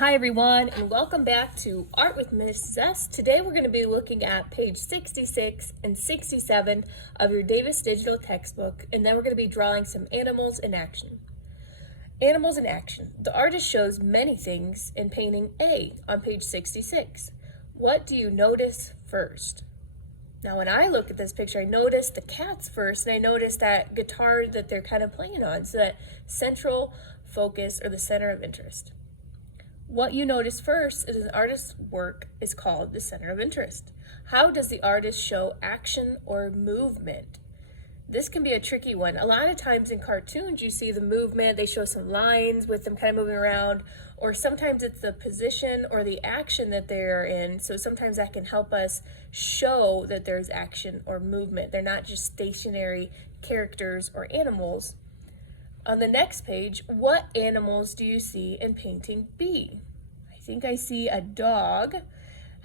Hi everyone, and welcome back to Art with Miss S. Today we're going to be looking at page 66 and 67 of your Davis Digital textbook, and then we're going to be drawing some animals in action. Animals in action. The artist shows many things in painting A on page 66. What do you notice first? Now when I look at this picture, I notice the cats first, and I notice that guitar that they're kind of playing on, so that central focus or the center of interest. What you notice first is an artist's work is called the center of interest. How does the artist show action or movement? This can be a tricky one. A lot of times in cartoons you see the movement, they show some lines with them kind of moving around, or sometimes it's the position or the action that they're in, so sometimes that can help us show that there's action or movement. They're not just stationary characters or animals. On the next page, what animals do you see in painting B? I think I see a dog.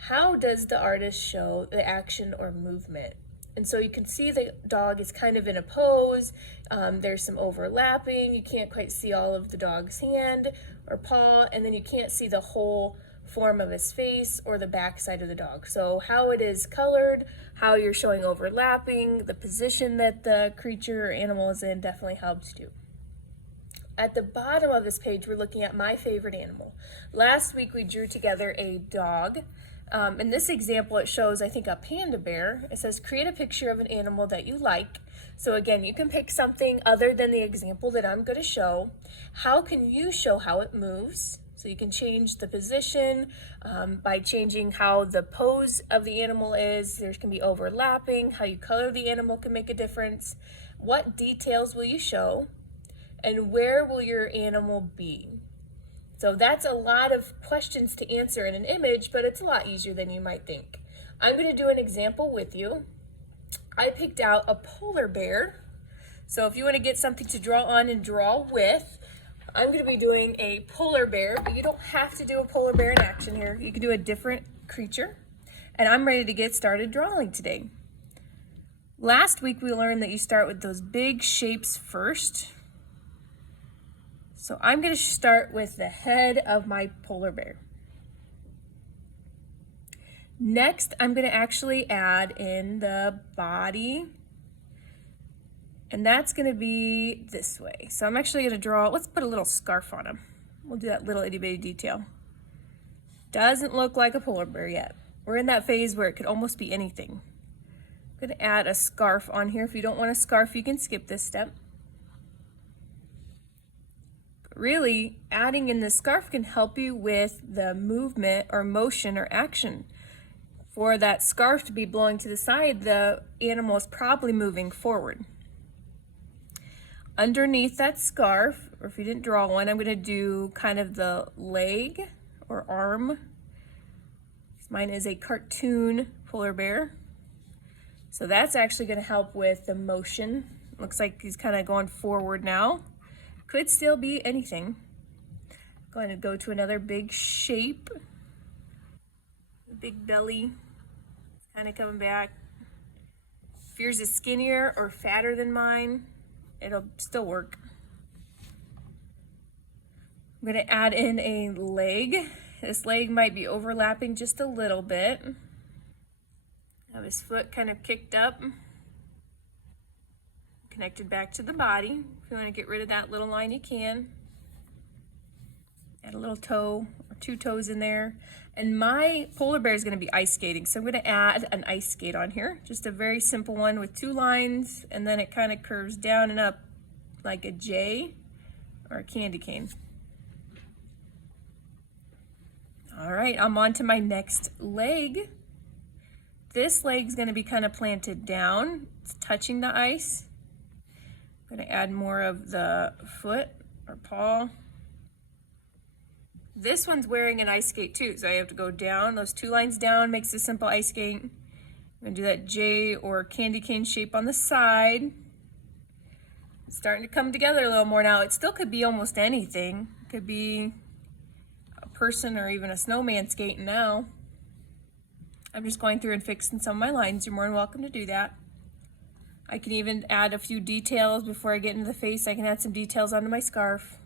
How does the artist show the action or movement? And so you can see the dog is kind of in a pose. There's some overlapping. You can't quite see all of the dog's hand or paw, and then you can't see the whole form of his face or the back side of the dog. So how it is colored, how you're showing overlapping, the position that the creature or animal is in definitely helps too. At the bottom of this page, we're looking at my favorite animal. Last week, we drew together a dog. In this example, it shows, I think, a panda bear. It says, create a picture of an animal that you like. So again, you can pick something other than the example that I'm going to show. How can you show how it moves? So you can change the position by changing how the pose of the animal is. There can be overlapping. How you color the animal can make a difference. What details will you show? And where will your animal be? So that's a lot of questions to answer in an image, but it's a lot easier than you might think. I'm going to do an example with you. I picked out a polar bear. So if you want to get something to draw on and draw with, I'm going to be doing a polar bear, but you don't have to do a polar bear in action here. You can do a different creature. And I'm ready to get started drawing today. Last week we learned that you start with those big shapes first. So I'm going to start with the head of my polar bear. Next, I'm going to actually add in the body. And that's going to be this way. So I'm actually going to draw, let's put a little scarf on him. We'll do that little itty bitty detail. Doesn't look like a polar bear yet. We're in that phase where it could almost be anything. I'm going to add a scarf on here. If you don't want a scarf, you can skip this step. Really, adding in the scarf can help you with the movement or motion or action. For that scarf to be blowing to the side, the animal is probably moving forward. Underneath that scarf, or if you didn't draw one, I'm going to do kind of the leg or arm. Mine is a cartoon polar bear. So that's actually going to help with the motion. Looks like he's kind of going forward now. Could still be anything. Going to go to another big shape. Big belly. It's kind of coming back. If yours is skinnier or fatter than mine, it'll still work. I'm going to add in a leg. This leg might be overlapping just a little bit. Have his foot kind of kicked up. Connected back to the body. If you want to get rid of that little line, you can. Add a little toe or two toes in there. And my polar bear is going to be ice skating, so I'm going to add an ice skate on here. Just a very simple one with two lines, and then it kind of curves down and up like a J or a candy cane. All right, I'm on to my next leg. This leg's going to be kind of planted down. It's touching the ice. I'm going to add more of the foot or paw. This one's wearing an ice skate too, so I have to go down. Those two lines down makes a simple ice skate. I'm going to do that J or candy cane shape on the side. It's starting to come together a little more now. It still could be almost anything. It could be a person or even a snowman skating now. I'm just going through and fixing some of my lines. You're more than welcome to do that. I can even add a few details before I get into the face. I can add some details onto my scarf.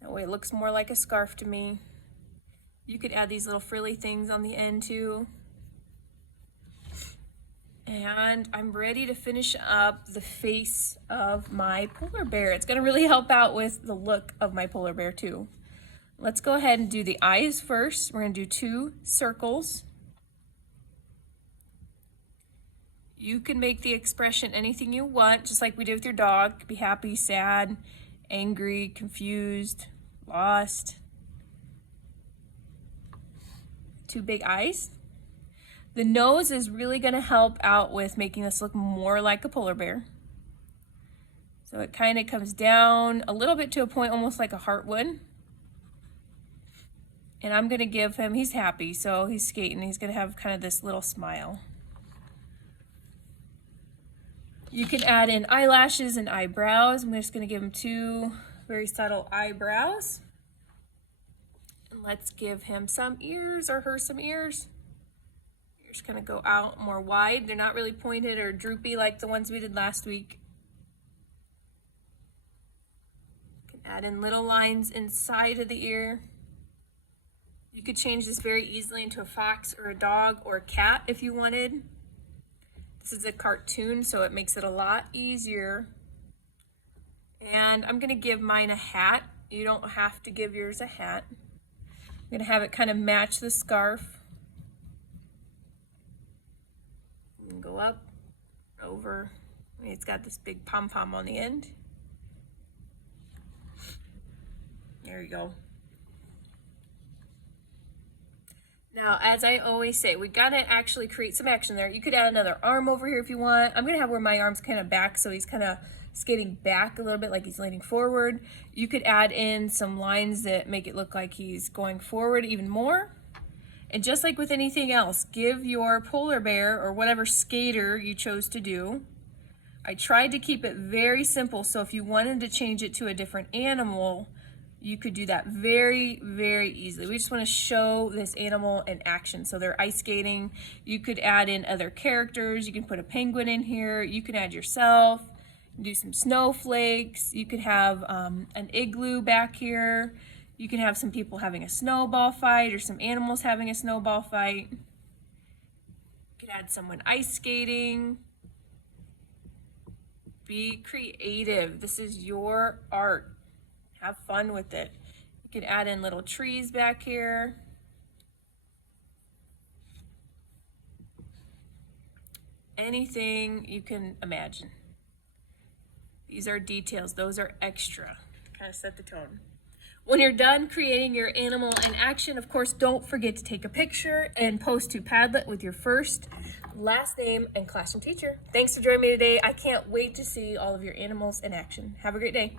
That way it looks more like a scarf to me. You could add these little frilly things on the end too. And I'm ready to finish up the face of my polar bear. It's gonna really help out with the look of my polar bear too. Let's go ahead and do the eyes first. We're gonna do 2 circles. You can make the expression anything you want, just like we did with your dog. It could be happy, sad, angry, confused, lost. 2 big eyes. The nose is really going to help out with making this look more like a polar bear. So it kind of comes down a little bit to a point almost like a heart would. And I'm going to give him, he's happy, so he's skating. He's going to have kind of this little smile. You can add in eyelashes and eyebrows. I'm just going to give him 2 very subtle eyebrows. And let's give him some ears, or her some ears. Ears kind of go out more wide. They're not really pointed or droopy like the ones we did last week. You can add in little lines inside of the ear. You could change this very easily into a fox or a dog or a cat if you wanted. This is a cartoon, so it makes it a lot easier. And I'm going to give mine a hat. You don't have to give yours a hat. I'm going to have it kind of match the scarf. And go up, over. It's got this big pom-pom on the end. There you go. Now, as I always say, we gotta actually create some action there. You could add another arm over here if you want. I'm gonna have where my arm's kind of back, so he's kind of skating back a little bit like he's leaning forward. You could add in some lines that make it look like he's going forward even more. And just like with anything else, give your polar bear, or whatever skater you chose to do. I tried to keep it very simple, so if you wanted to change it to a different animal, you could do that very, very easily. We just want to show this animal in action. So they're ice skating. You could add in other characters. You can put a penguin in here. You can add yourself, do some snowflakes. You could have an igloo back here. You can have some people having a snowball fight, or some animals having a snowball fight. You could add someone ice skating. Be creative. This is your art. Have fun with it. You can add in little trees back here. Anything you can imagine. These are details. Those are extra. Kind of set the tone. When you're done creating your animal in action, of course, don't forget to take a picture and post to Padlet with your first, last name, and classroom teacher. Thanks for joining me today. I can't wait to see all of your animals in action. Have a great day.